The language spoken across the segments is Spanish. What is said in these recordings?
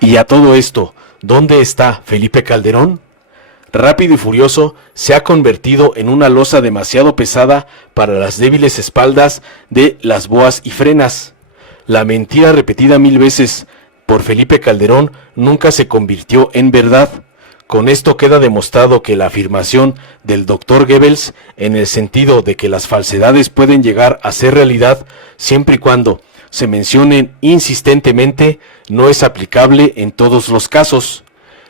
Y a todo esto, ¿dónde está Felipe Calderón? Rápido y Furioso se ha convertido en una losa demasiado pesada para las débiles espaldas de las boas y frenas. La mentira repetida 1000 veces por Felipe Calderón nunca se convirtió en verdad. Con esto queda demostrado que la afirmación del Dr. Goebbels, en el sentido de que las falsedades pueden llegar a ser realidad siempre y cuando se mencionen insistentemente, no es aplicable en todos los casos.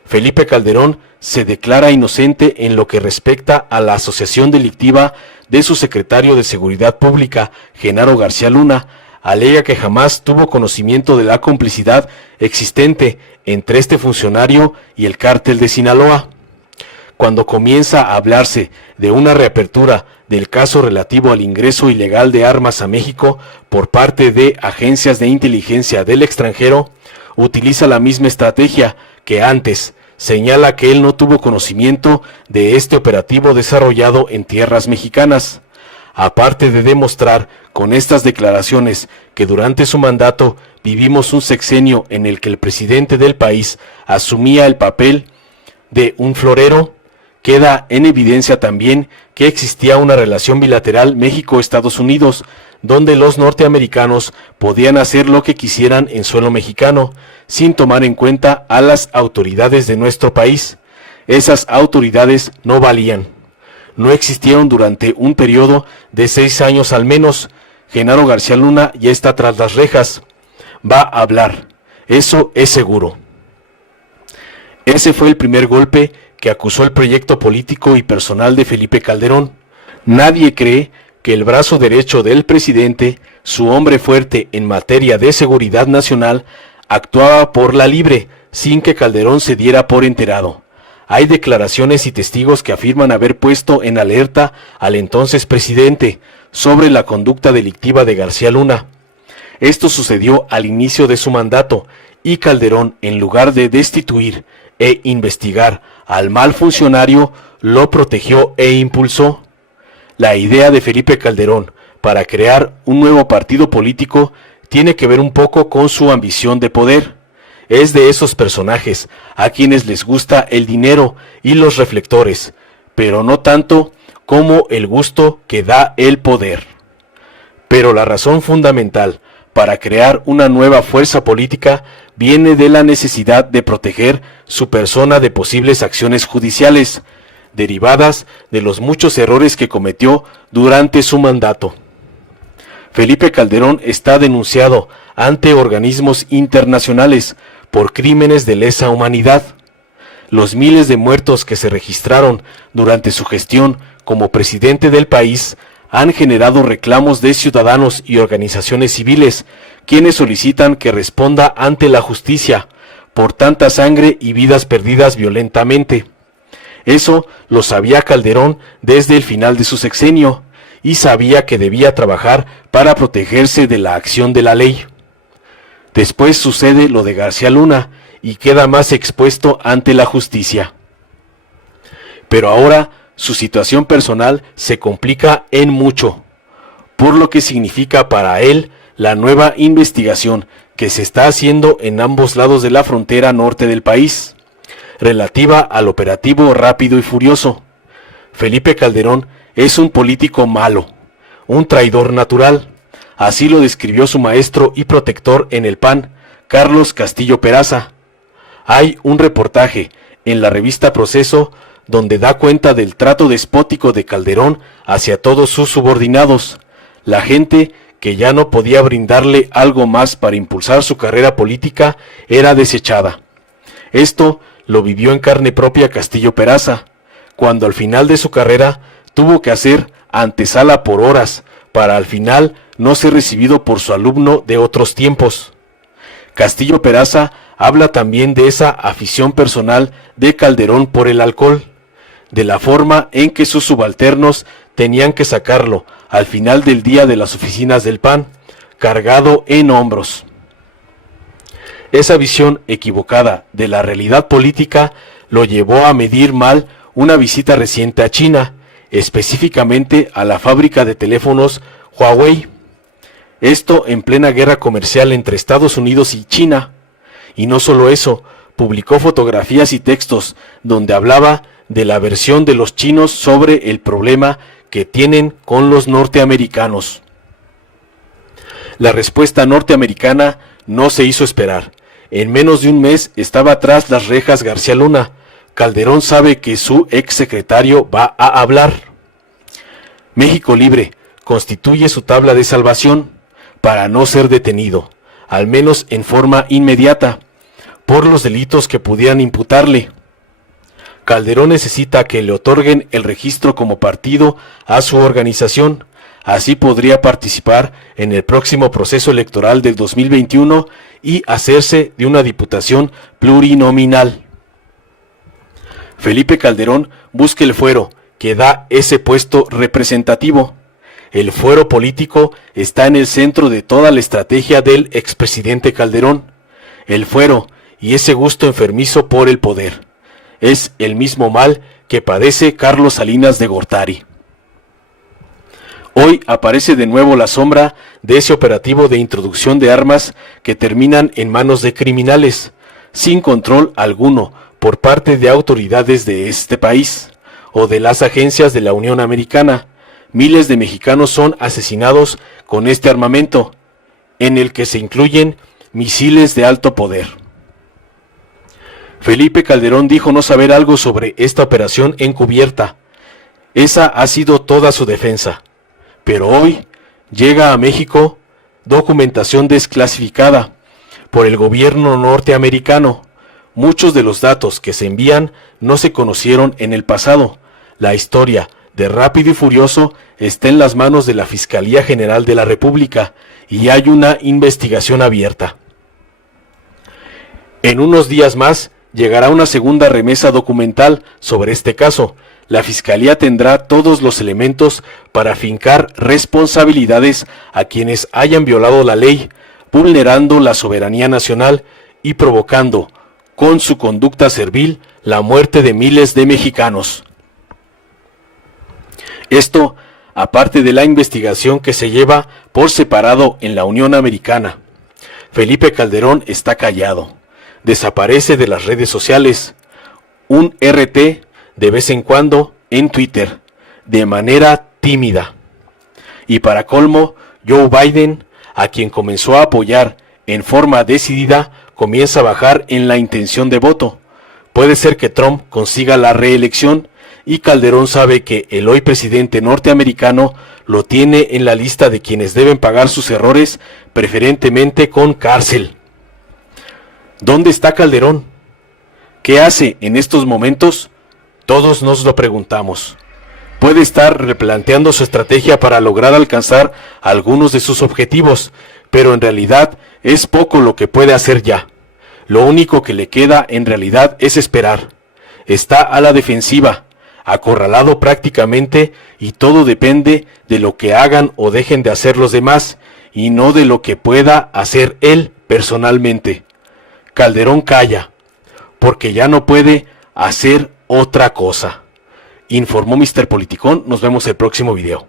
Felipe Calderón se declara inocente en lo que respecta a la asociación delictiva de su secretario de Seguridad Pública, Genaro García Luna. Alega que jamás tuvo conocimiento de la complicidad existente entre este funcionario y el cártel de Sinaloa. Cuando comienza a hablarse de una reapertura del caso relativo al ingreso ilegal de armas a México por parte de agencias de inteligencia del extranjero, utiliza la misma estrategia que antes. Señala que él no tuvo conocimiento de este operativo desarrollado en tierras mexicanas. Aparte de demostrar con estas declaraciones que durante su mandato vivimos un sexenio en el que el presidente del país asumía el papel de un florero, queda en evidencia también que existía una relación bilateral México-Estados Unidos, donde los norteamericanos podían hacer lo que quisieran en suelo mexicano, sin tomar en cuenta a las autoridades de nuestro país. Esas autoridades no valían. No existieron durante un periodo de 6 años al menos. Genaro García Luna ya está tras las rejas. Va a hablar. Eso es seguro. Ese fue el primer golpe que acusó el proyecto político y personal de Felipe Calderón. Nadie cree que el brazo derecho del presidente, su hombre fuerte en materia de seguridad nacional, actuaba por la libre, sin que Calderón se diera por enterado. Hay declaraciones y testigos que afirman haber puesto en alerta al entonces presidente sobre la conducta delictiva de García Luna. Esto sucedió al inicio de su mandato, y Calderón, en lugar de destituir e investigar al mal funcionario, lo protegió e impulsó. La idea de Felipe Calderón para crear un nuevo partido político tiene que ver un poco con su ambición de poder. Es de esos personajes a quienes les gusta el dinero y los reflectores, pero no tanto como el gusto que da el poder. Pero la razón fundamental para crear una nueva fuerza política viene de la necesidad de proteger su persona de posibles acciones judiciales, derivadas de los muchos errores que cometió durante su mandato. Felipe Calderón está denunciado ante organismos internacionales por crímenes de lesa humanidad. Los miles de muertos que se registraron durante su gestión como presidente del país han generado reclamos de ciudadanos y organizaciones civiles, quienes solicitan que responda ante la justicia por tanta sangre y vidas perdidas violentamente. Eso lo sabía Calderón desde el final de su sexenio, y sabía que debía trabajar para protegerse de la acción de la ley. Después sucede lo de García Luna, y queda más expuesto ante la justicia. Pero ahora su situación personal se complica en mucho, por lo que significa para él la nueva investigación que se está haciendo en ambos lados de la frontera norte del país, relativa al operativo Rápido y Furioso. Felipe Calderón es un político malo, un traidor natural. Así lo describió su maestro y protector en el PAN, Carlos Castillo Peraza. Hay un reportaje en la revista Proceso donde da cuenta del trato despótico de Calderón hacia todos sus subordinados, la gente que ya no podía brindarle algo más para impulsar su carrera política era desechada. Esto lo vivió en carne propia Castillo Peraza, cuando al final de su carrera tuvo que hacer antesala por horas para al final no ser recibido por su alumno de otros tiempos. Castillo Peraza habla también de esa afición personal de Calderón por el alcohol, de la forma en que sus subalternos tenían que sacarlo al final del día de las oficinas del PAN, cargado en hombros. Esa visión equivocada de la realidad política lo llevó a medir mal una visita reciente a China, específicamente a la fábrica de teléfonos Huawei. Esto en plena guerra comercial entre Estados Unidos y China. Y no solo eso, publicó fotografías y textos donde hablaba de la versión de los chinos sobre el problema que tienen con los norteamericanos. La respuesta norteamericana no se hizo esperar. En menos de un mes estaba tras las rejas García Luna. Calderón sabe que su exsecretario va a hablar. México Libre constituye su tabla de salvación para no ser detenido, al menos en forma inmediata, por los delitos que pudieran imputarle. Calderón necesita que le otorguen el registro como partido a su organización. Así podría participar en el próximo proceso electoral del 2021 y hacerse de una diputación plurinominal. Felipe Calderón busca el fuero que da ese puesto representativo. El fuero político está en el centro de toda la estrategia del expresidente Calderón. El fuero y ese gusto enfermizo por el poder es el mismo mal que padece Carlos Salinas de Gortari. Hoy aparece de nuevo la sombra de ese operativo de introducción de armas que terminan en manos de criminales, sin control alguno por parte de autoridades de este país o de las agencias de la Unión Americana. Miles de mexicanos son asesinados con este armamento, en el que se incluyen misiles de alto poder. Felipe Calderón dijo no saber algo sobre esta operación encubierta. Esa ha sido toda su defensa. Pero hoy llega a México documentación desclasificada por el gobierno norteamericano. Muchos de los datos que se envían no se conocieron en el pasado. La historia de Rápido y Furioso está en las manos de la Fiscalía General de la República y hay una investigación abierta. En unos días más llegará una segunda remesa documental sobre este caso. La Fiscalía tendrá todos los elementos para fincar responsabilidades a quienes hayan violado la ley, vulnerando la soberanía nacional y provocando, con su conducta servil, la muerte de miles de mexicanos. Esto, aparte de la investigación que se lleva por separado en la Unión Americana. Felipe Calderón está callado, desaparece de las redes sociales, un RT de vez en cuando en Twitter, de manera tímida. Y para colmo, Joe Biden, a quien comenzó a apoyar en forma decidida, comienza a bajar en la intención de voto. Puede ser que Trump consiga la reelección y Calderón sabe que el hoy presidente norteamericano lo tiene en la lista de quienes deben pagar sus errores, preferentemente con cárcel. ¿Dónde está Calderón? ¿Qué hace en estos momentos? Todos nos lo preguntamos. Puede estar replanteando su estrategia para lograr alcanzar algunos de sus objetivos, pero en realidad es poco lo que puede hacer ya. Lo único que le queda en realidad es esperar. Está a la defensiva, acorralado prácticamente, y todo depende de lo que hagan o dejen de hacer los demás, y no de lo que pueda hacer él personalmente. Calderón calla, porque ya no puede hacer otra cosa. Informó Mr. Politicón. Nos vemos el próximo video.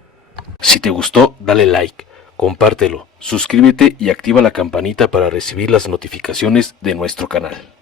Si te gustó, dale like, compártelo, suscríbete y activa la campanita para recibir las notificaciones de nuestro canal.